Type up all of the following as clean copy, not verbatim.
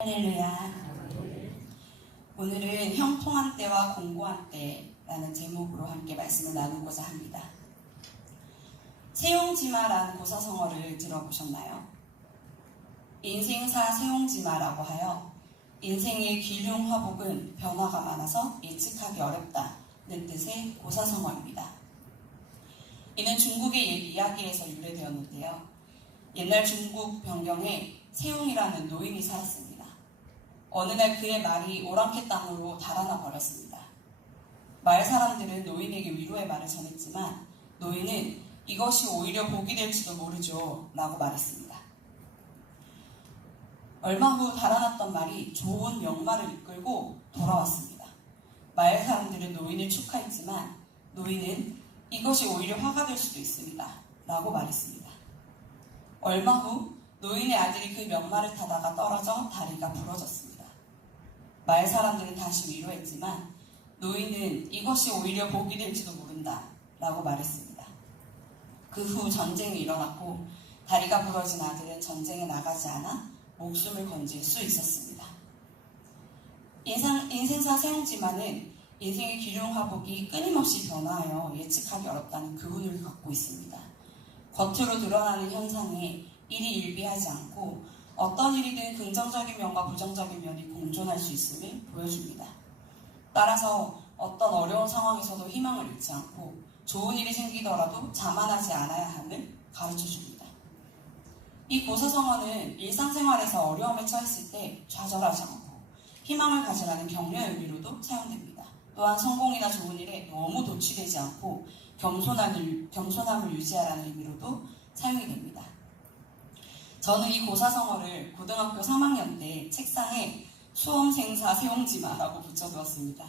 할렐루야. 오늘은 형통한 때와 공고한 때라는 제목으로 함께 말씀을 나누고자 합니다. 세용지마라는 고사성어를 들어보셨나요? 인생사 세용지마라고 하여 인생의 기륭화복은 변화가 많아서 예측하기 어렵다는 뜻의 고사성어입니다. 이는 중국의 옛 이야기에서 유래되었는데요. 옛날 중국 변경에 세용이라는 노인이 살았습니다. 어느 날 그의 말이 오랑캐 땅으로 달아나 버렸습니다. 마을 사람들은 노인에게 위로의 말을 전했지만 노인은 이것이 오히려 복이 될지도 모르죠 라고 말했습니다. 얼마 후 달아났던 말이 좋은 역마를 이끌고 돌아왔습니다. 마을 사람들은 노인을 축하했지만 노인은 이것이 오히려 화가 될 수도 있습니다 라고 말했습니다. 얼마 후 노인의 아들이 그 명마를 타다가 떨어져 다리가 부러졌습니다. 마을 사람들은 다시 위로했지만 노인은 이것이 오히려 복이 될지도 모른다 라고 말했습니다. 그 후 전쟁이 일어났고 다리가 부러진 아들은 전쟁에 나가지 않아 목숨을 건질 수 있었습니다. 인생사 세용지마는 인생의 기륭화복이 끊임없이 변화하여 예측하기 어렵다는 교훈을 갖고 있습니다. 겉으로 드러나는 현상에 일희일비하지 않고 어떤 일이든 긍정적인 면과 부정적인 면이 공존할 수 있음을 보여줍니다. 따라서 어떤 어려운 상황에서도 희망을 잃지 않고 좋은 일이 생기더라도 자만하지 않아야 함을 가르쳐줍니다. 이 고사성어는 일상생활에서 어려움에 처했을 때 좌절하지 않고 희망을 가지라는 격려의 의미로도 사용됩니다. 또한 성공이나 좋은 일에 너무 도취되지 않고 겸손함을 유지하라는 의미로도 사용이 됩니다. 저는 이 고사성어를 고등학교 3학년 때 책상에 수험생사 세용지마라고 붙여두었습니다.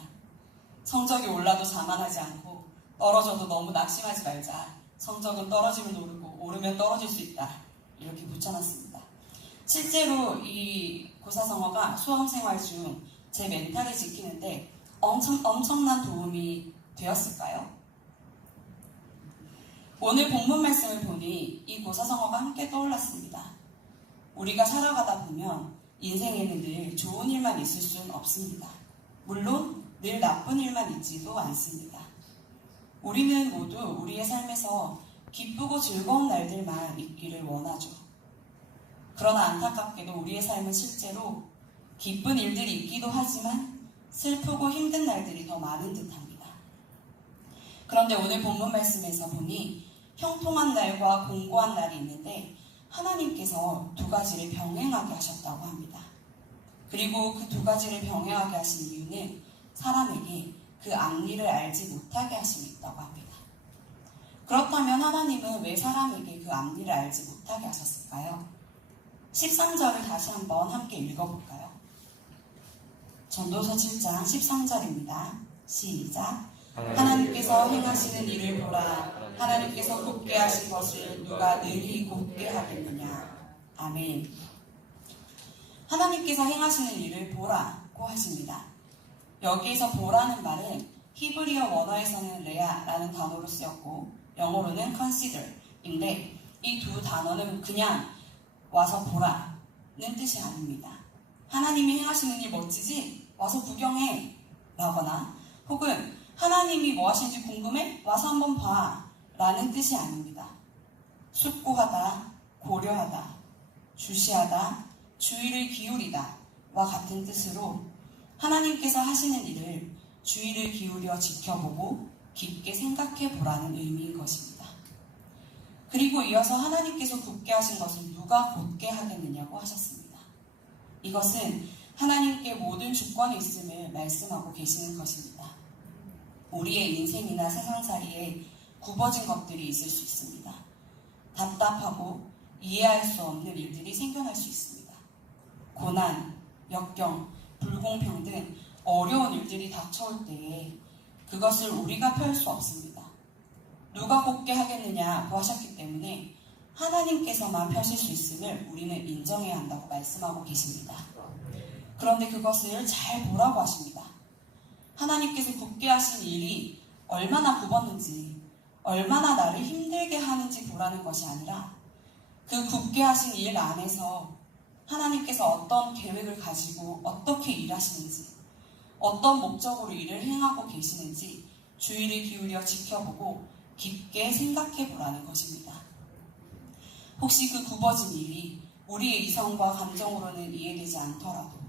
성적이 올라도 자만하지 않고 떨어져도 너무 낙심하지 말자. 성적은 떨어지면 오르고 오르면 떨어질 수 있다. 이렇게 붙여놨습니다. 실제로 이 고사성어가 수험생활 중 제 멘탈을 지키는데 엄청난 도움이 되었을까요? 오늘 본문 말씀을 보니 이 고사성어가 함께 떠올랐습니다. 우리가 살아가다 보면 인생에는 늘 좋은 일만 있을 수는 없습니다. 물론 늘 나쁜 일만 있지도 않습니다. 우리는 모두 우리의 삶에서 기쁘고 즐거운 날들만 있기를 원하죠. 그러나 안타깝게도 우리의 삶은 실제로 기쁜 일들이 있기도 하지만 슬프고 힘든 날들이 더 많은 듯합니다. 그런데 오늘 본문 말씀에서 보니 형통한 날과 공고한 날이 있는데 하나님께서 두 가지를 병행하게 하셨다고 합니다. 그리고 그 두 가지를 병행하게 하신 이유는 사람에게 그 앞일을 알지 못하게 하심이 있다고 합니다. 그렇다면 하나님은 왜 사람에게 그 앞일을 알지 못하게 하셨을까요? 13절을 다시 한번 함께 읽어볼까요? 전도서 7장 13절입니다. 시작. 하나님께서 행하시는 일을 보라. 하나님께서 곱게 하신 것을 누가 능히 곱게 하겠느냐. 아멘. 하나님께서 행하시는 일을 보라고 하십니다. 여기에서 보라는 말은 히브리어 원어에서는 레아라는 단어로 쓰였고 영어로는 consider인데 이 두 단어는 그냥 와서 보라는 뜻이 아닙니다. 하나님이 행하시는 일 멋지지? 와서 구경해 라거나 혹은 하나님이 뭐 하시는지 궁금해? 와서 한번 봐 라는 뜻이 아닙니다. 숙고하다, 고려하다, 주시하다, 주의를 기울이다 와 같은 뜻으로 하나님께서 하시는 일을 주의를 기울여 지켜보고 깊게 생각해 보라는 의미인 것입니다. 그리고 이어서 하나님께서 굳게 하신 것을 누가 곧게 하겠느냐고 하셨습니다. 이것은 하나님께 모든 주권이 있음을 말씀하고 계시는 것입니다. 우리의 인생이나 세상살이에 굽어진 것들이 있을 수 있습니다. 답답하고 이해할 수 없는 일들이 생겨날 수 있습니다. 고난, 역경, 불공평 등 어려운 일들이 닥쳐올 때에 그것을 우리가 펼 수 없습니다. 누가 곱게 하겠느냐고 하셨기 때문에 하나님께서만 펴실 수 있음을 우리는 인정해야 한다고 말씀하고 계십니다. 그런데 그것을 잘 보라고 하십니다. 하나님께서 굽게 하신 일이 얼마나 굽었는지, 얼마나 나를 힘들게 하는지 보라는 것이 아니라 그 굽게 하신 일 안에서 하나님께서 어떤 계획을 가지고 어떻게 일하시는지, 어떤 목적으로 일을 행하고 계시는지 주의를 기울여 지켜보고 깊게 생각해 보라는 것입니다. 혹시 그 굽어진 일이 우리의 이성과 감정으로는 이해되지 않더라도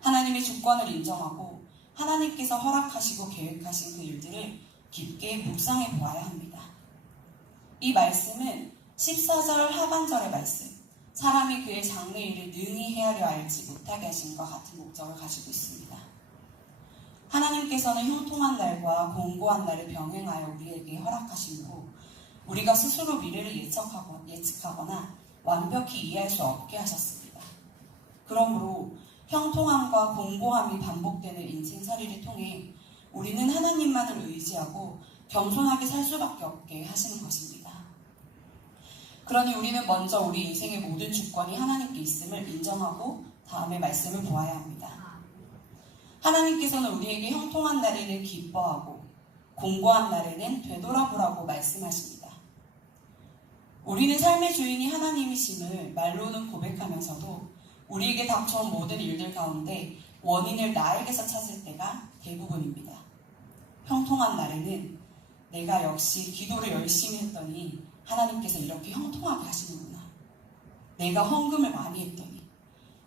하나님의 주권을 인정하고 하나님께서 허락하시고 계획하신 그 일들을 깊게 묵상해 보아야 합니다. 이 말씀은 14절 하반절의 말씀, 사람이 그의 장래일을 능히 헤아려 알지 못하게 하심과 같은 목적을 가지고 있습니다. 하나님께서는 형통한 날과 공고한 날을 병행하여 우리에게 허락하심으로 우리가 스스로 미래를 예측하거나 완벽히 이해할 수 없게 하셨습니다. 그러므로 형통함과 공고함이 반복되는 인생살이를 통해 우리는 하나님만을 의지하고 겸손하게 살 수밖에 없게 하시는 것입니다. 그러니 우리는 먼저 우리 인생의 모든 주권이 하나님께 있음을 인정하고 다음에 말씀을 보아야 합니다. 하나님께서는 우리에게 형통한 날에는 기뻐하고 공고한 날에는 되돌아보라고 말씀하십니다. 우리는 삶의 주인이 하나님이심을 말로는 고백하면서도 우리에게 닥쳐온 모든 일들 가운데 원인을 나에게서 찾을 때가 대부분입니다. 형통한 날에는 내가 역시 기도를 열심히 했더니 하나님께서 이렇게 형통하게 하시는구나. 내가 헌금을 많이 했더니,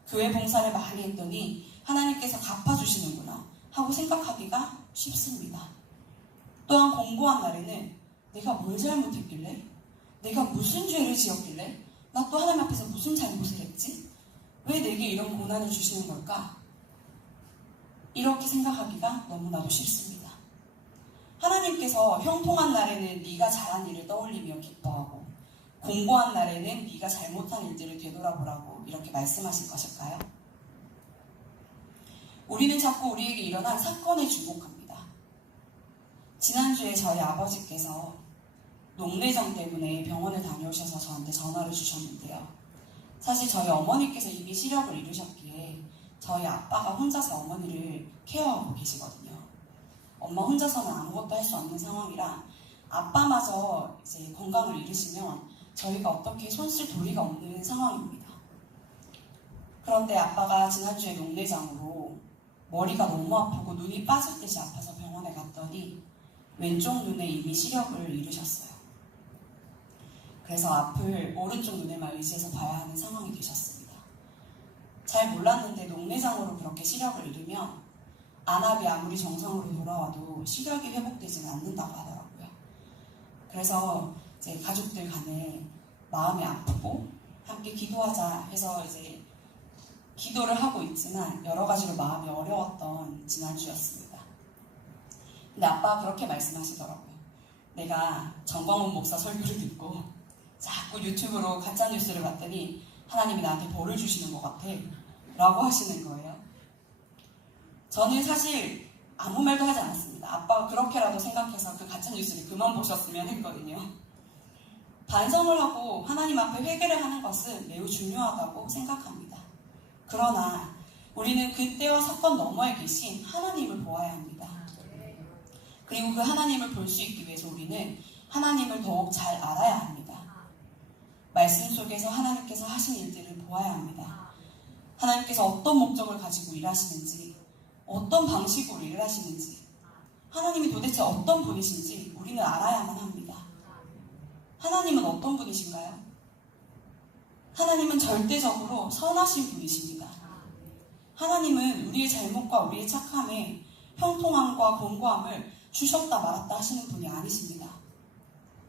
교회 봉사를 많이 했더니 하나님께서 갚아주시는구나 하고 생각하기가 쉽습니다. 또한 공고한 날에는 내가 뭘 잘못했길래? 내가 무슨 죄를 지었길래? 나 또 하나님 앞에서 무슨 잘못을 했지? 왜 내게 이런 고난을 주시는 걸까? 이렇게 생각하기가 너무나도 쉽습니다. 하나님께서 형통한 날에는 네가 잘한 일을 떠올리며 기뻐하고 공고한 날에는 네가 잘못한 일들을 되돌아보라고 이렇게 말씀하신 것일까요? 우리는 자꾸 우리에게 일어난 사건에 주목합니다. 지난주에 저희 아버지께서 녹내장 때문에 병원을 다녀오셔서 저한테 전화를 주셨는데요. 사실 저희 어머니께서 이미 시력을 잃으셨기에 저희 아빠가 혼자서 어머니를 케어하고 계시거든요. 엄마 혼자서는 아무것도 할 수 없는 상황이라 아빠마저 이제 건강을 잃으시면 저희가 어떻게 손쓸 도리가 없는 상황입니다. 그런데 아빠가 지난주에 녹내장으로 머리가 너무 아프고 눈이 빠질 듯이 아파서 병원에 갔더니 왼쪽 눈에 이미 시력을 잃으셨어요. 그래서 앞을 오른쪽 눈에만 의지해서 봐야 하는 상황이 되셨습니다. 잘 몰랐는데 녹내장으로 그렇게 시력을 잃으면 안압이 아무리 정상으로 돌아와도 시력이 회복되지는 않는다고 하더라고요. 그래서 이제 가족들 간에 마음이 아프고 함께 기도하자 해서 이제 기도를 하고 있지만 여러 가지로 마음이 어려웠던 지난주였습니다. 근데 아빠가 그렇게 말씀하시더라고요. 내가 정광훈 목사 설교를 듣고 자꾸 유튜브로 가짜뉴스를 봤더니 하나님이 나한테 벌을 주시는 것 같아 라고 하시는 거예요. 저는 사실 아무 말도 하지 않았습니다. 아빠가 그렇게라도 생각해서 그 가짜뉴스를 그만 보셨으면 했거든요. 반성을 하고 하나님 앞에 회개를 하는 것은 매우 중요하다고 생각합니다. 그러나 우리는 그때와 사건 너머에 계신 하나님을 보아야 합니다. 그리고 그 하나님을 볼 수 있기 위해서 우리는 하나님을 더욱 잘 알아야 합니다. 말씀 속에서 하나님께서 하신 일들을 보아야 합니다. 하나님께서 어떤 목적을 가지고 일하시는지, 어떤 방식으로 일을 하시는지, 하나님이 도대체 어떤 분이신지 우리는 알아야만 합니다. 하나님은 어떤 분이신가요? 하나님은 절대적으로 선하신 분이십니다. 하나님은 우리의 잘못과 우리의 착함에 형통함과 공고함을 주셨다 말았다 하시는 분이 아니십니다.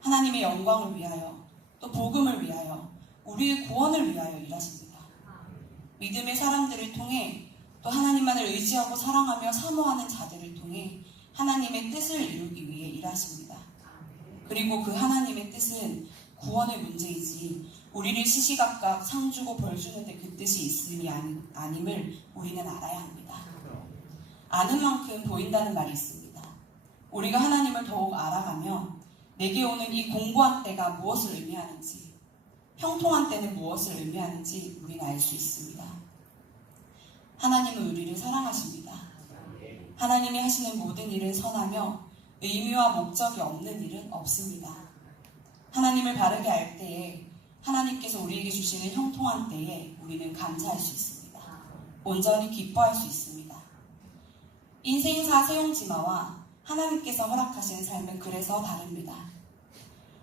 하나님의 영광을 위하여, 또 복음을 위하여, 우리의 구원을 위하여 일하십니다. 믿음의 사람들을 통해 또 하나님만을 의지하고 사랑하며 사모하는 자들을 통해 하나님의 뜻을 이루기 위해 일하십니다. 그리고 그 하나님의 뜻은 구원의 문제이지 우리를 시시각각 상 주고 벌 주는데 그 뜻이 있음이 아님을 우리는 알아야 합니다. 아는 만큼 보인다는 말이 있습니다. 우리가 하나님을 더욱 알아가며 내게 오는 이 공고한 때가 무엇을 의미하는지, 형통한 때는 무엇을 의미하는지 우리는 알 수 있습니다. 하나님은 우리를 사랑하십니다. 하나님이 하시는 모든 일은 선하며 의미와 목적이 없는 일은 없습니다. 하나님을 바르게 알 때에, 하나님께서 우리에게 주시는 형통한 때에 우리는 감사할 수 있습니다. 온전히 기뻐할 수 있습니다. 인생사 세용지마와 하나님께서 허락하신 삶은 그래서 다릅니다.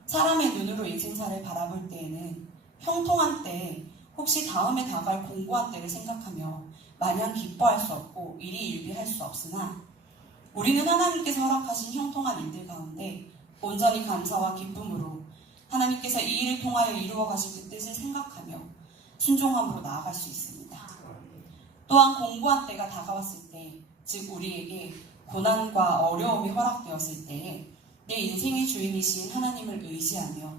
사람의 눈으로 인생사를 바라볼 때에는 형통한 때에 혹시 다음에 다가올 공고한 때를 생각하며 마냥 기뻐할 수 없고 일희일비할 수 없으나 우리는 하나님께서 허락하신 형통한 일들 가운데 온전히 감사와 기쁨으로 하나님께서 이 일을 통하여 이루어 가신 그 뜻을 생각하며 순종함으로 나아갈 수 있습니다. 또한 공고한 때가 다가왔을 때, 즉 우리에게 고난과 어려움이 허락되었을 때에 내 인생의 주인이신 하나님을 의지하며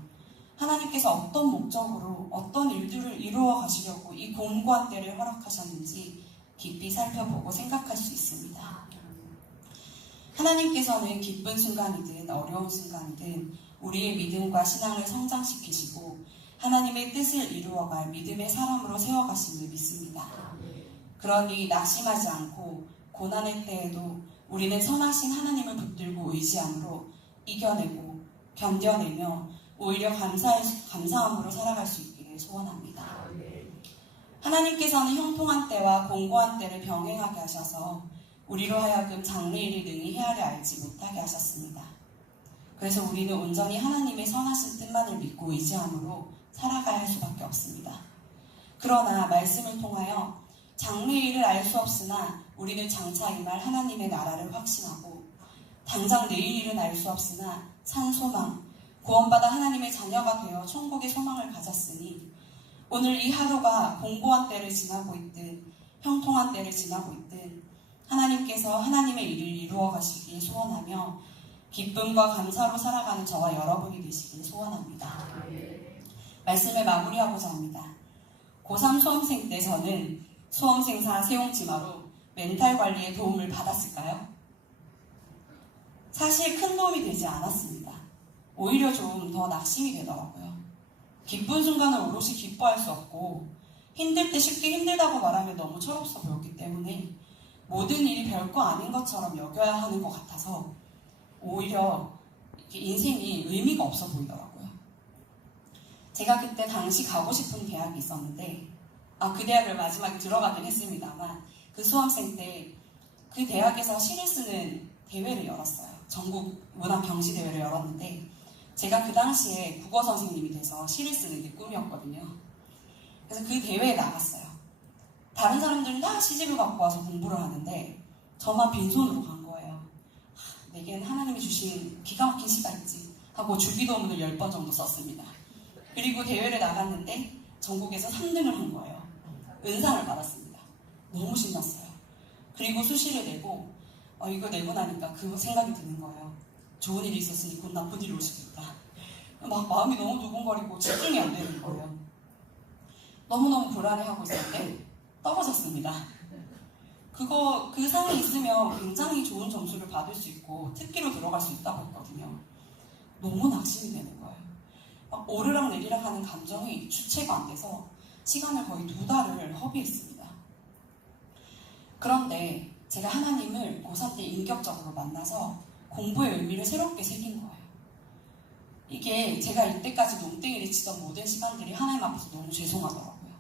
하나님께서 어떤 목적으로 어떤 일들을 이루어 가시려고 이 공고한 때를 허락하셨는지 깊이 살펴보고 생각할 수 있습니다. 하나님께서는 기쁜 순간이든 어려운 순간이든 우리의 믿음과 신앙을 성장시키시고 하나님의 뜻을 이루어갈 믿음의 사람으로 세워가심을 믿습니다. 그러니 낙심하지 않고 고난의 때에도 우리는 선하신 하나님을 붙들고 의지함으로 이겨내고 견뎌내며 오히려 감사함으로 살아갈 수 있기를 소원합니다. 하나님께서는 형통한 때와 공고한 때를 병행하게 하셔서 우리로 하여금 장래일을 능히 헤아려 알지 못하게 하셨습니다. 그래서 우리는 온전히 하나님의 선하신 뜻만을 믿고 의지함으로 살아가야 할 수밖에 없습니다. 그러나 말씀을 통하여 장래일을 알 수 없으나 우리는 장차 임할 하나님의 나라를 확신하고 당장 내일 일은 알 수 없으나 산 소망, 구원받아 하나님의 자녀가 되어 천국의 소망을 가졌으니 오늘 이 하루가 공고한 때를 지나고 있든 형통한 때를 지나고 있든 하나님께서 하나님의 일을 이루어 가시길 소원하며 기쁨과 감사로 살아가는 저와 여러분이 되시길 소원합니다. 말씀을 마무리하고자 합니다. 고3 수험생 때 저는 수험생사 세용지마로 멘탈 관리에 도움을 받았을까요? 사실 큰 도움이 되지 않았습니다. 오히려 좀 더 낙심이 되더라고요. 기쁜 순간을 오롯이 기뻐할 수 없고 힘들 때 쉽게 힘들다고 말하면 너무 철없어 보였기 때문에 모든 일이 별거 아닌 것처럼 여겨야 하는 것 같아서 오히려 인생이 의미가 없어 보이더라고요. 제가 그때 당시 가고 싶은 대학이 있었는데 그 대학을 마지막에 들어가긴 했습니다만 그 수험생 때 그 대학에서 시를 쓰는 대회를 열었어요. 전국 문학 경시 대회를 열었는데 제가 그 당시에 국어 선생님이 돼서 시를 쓰는 게 꿈이었거든요. 그래서 그 대회에 나갔어요. 다른 사람들은 다 시집을 갖고 와서 공부를 하는데 저만 빈손으로 간 거예요. 내게는 하나님이 주신 기가 막힌 시가 있지 하고 주기도문을 10번 정도 썼습니다. 그리고 대회를 나갔는데 전국에서 3등을 한 거예요. 은상을 받았습니다. 너무 신났어요. 그리고 수시를 내고 이거 내고 나니까 그 생각이 드는 거예요. 좋은 일이 있었으니 곧 나쁜 일이 올 수도 있다. 막 마음이 너무 두근거리고 집중이 안 되는 거예요. 너무너무 불안해하고 있을 때 떨어졌습니다. 그 상이 있으면 굉장히 좋은 점수를 받을 수 있고 특기로 들어갈 수 있다고 했거든요. 너무 낙심이 되는 거예요. 막 오르락 내리락 하는 감정이 주체가 안 돼서 시간을 거의 2달을 허비했습니다. 그런데 제가 하나님을 고3 때 인격적으로 만나서 공부의 의미를 새롭게 새긴 거예요. 이게 제가 이때까지 농땡이를 치던 모든 시간들이 하나님 앞에서 너무 죄송하더라고요.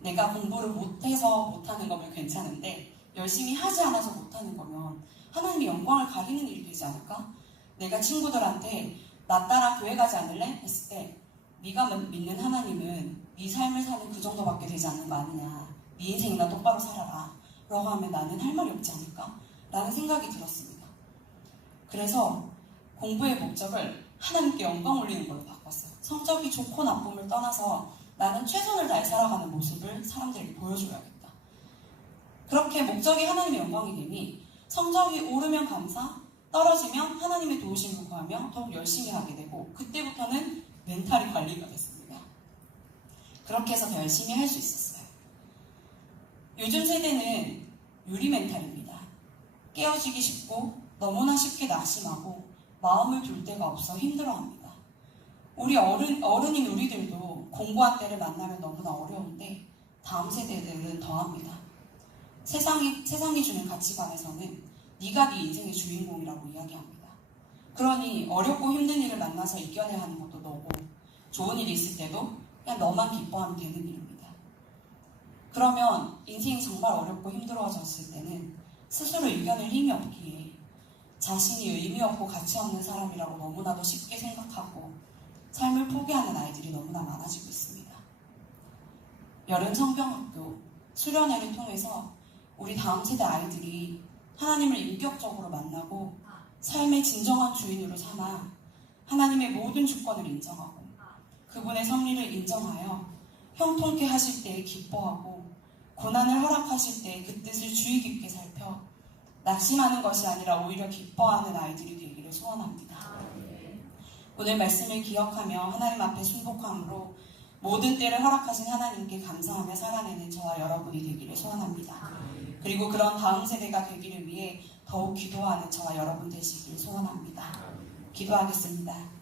내가 공부를 못해서 못하는 거면 괜찮은데 열심히 하지 않아서 못하는 거면 하나님의 영광을 가리는 일이 되지 않을까? 내가 친구들한테 나 따라 교회 가지 않을래? 했을 때 네가 믿는 하나님은 네 삶을 사는 그 정도밖에 되지 않는 거 아니냐. 네 인생이나 똑바로 살아라. 라고 하면 나는 할 말이 없지 않을까? 라는 생각이 들었습니다. 그래서 공부의 목적을 하나님께 영광 올리는 걸로 바꿨어요. 성적이 좋고 나쁨을 떠나서 나는 최선을 다해 살아가는 모습을 사람들에게 보여줘야겠다. 그렇게 목적이 하나님의 영광이 되니 성적이 오르면 감사, 떨어지면 하나님의 도우심을 구하며 더욱 열심히 하게 되고 그때부터는 멘탈이 관리가 됐습니다. 그렇게 해서 더 열심히 할 수 있었어요. 요즘 세대는 유리 멘탈입니다. 깨어지기 쉽고 너무나 쉽게 낙심하고 마음을 둘 데가 없어 힘들어합니다. 우리 어른인 우리들도 공부한 때를 만나면 너무나 어려운데 다음 세대들은 더합니다. 세상이 주는 가치관에서는 네가 네 인생의 주인공이라고 이야기합니다. 그러니 어렵고 힘든 일을 만나서 이겨내야 하는 것도 너고 좋은 일이 있을 때도 그냥 너만 기뻐하면 되는 일입니다. 그러면 인생이 정말 어렵고 힘들어졌을 때는 스스로 이겨낼 힘이 없기에 자신이 의미 없고 가치 없는 사람이라고 너무나도 쉽게 생각하고 삶을 포기하는 아이들이 너무나 많아지고 있습니다. 여름 성경학교 수련회를 통해서 우리 다음 세대 아이들이 하나님을 인격적으로 만나고 삶의 진정한 주인으로 삼아 하나님의 모든 주권을 인정하고 그분의 섭리를 인정하여 형통케 하실 때에 기뻐하고 고난을 허락하실 때에 그 뜻을 주의 깊게 살펴 낙심하는 것이 아니라 오히려 기뻐하는 아이들이 되기를 소원합니다. 오늘 말씀을 기억하며 하나님 앞에 순복함으로 모든 때를 허락하신 하나님께 감사하며 살아내는 저와 여러분이 되기를 소원합니다. 그리고 그런 다음 세대가 되기를 위해 더욱 기도하는 저와 여러분 되시길 소원합니다. 기도하겠습니다.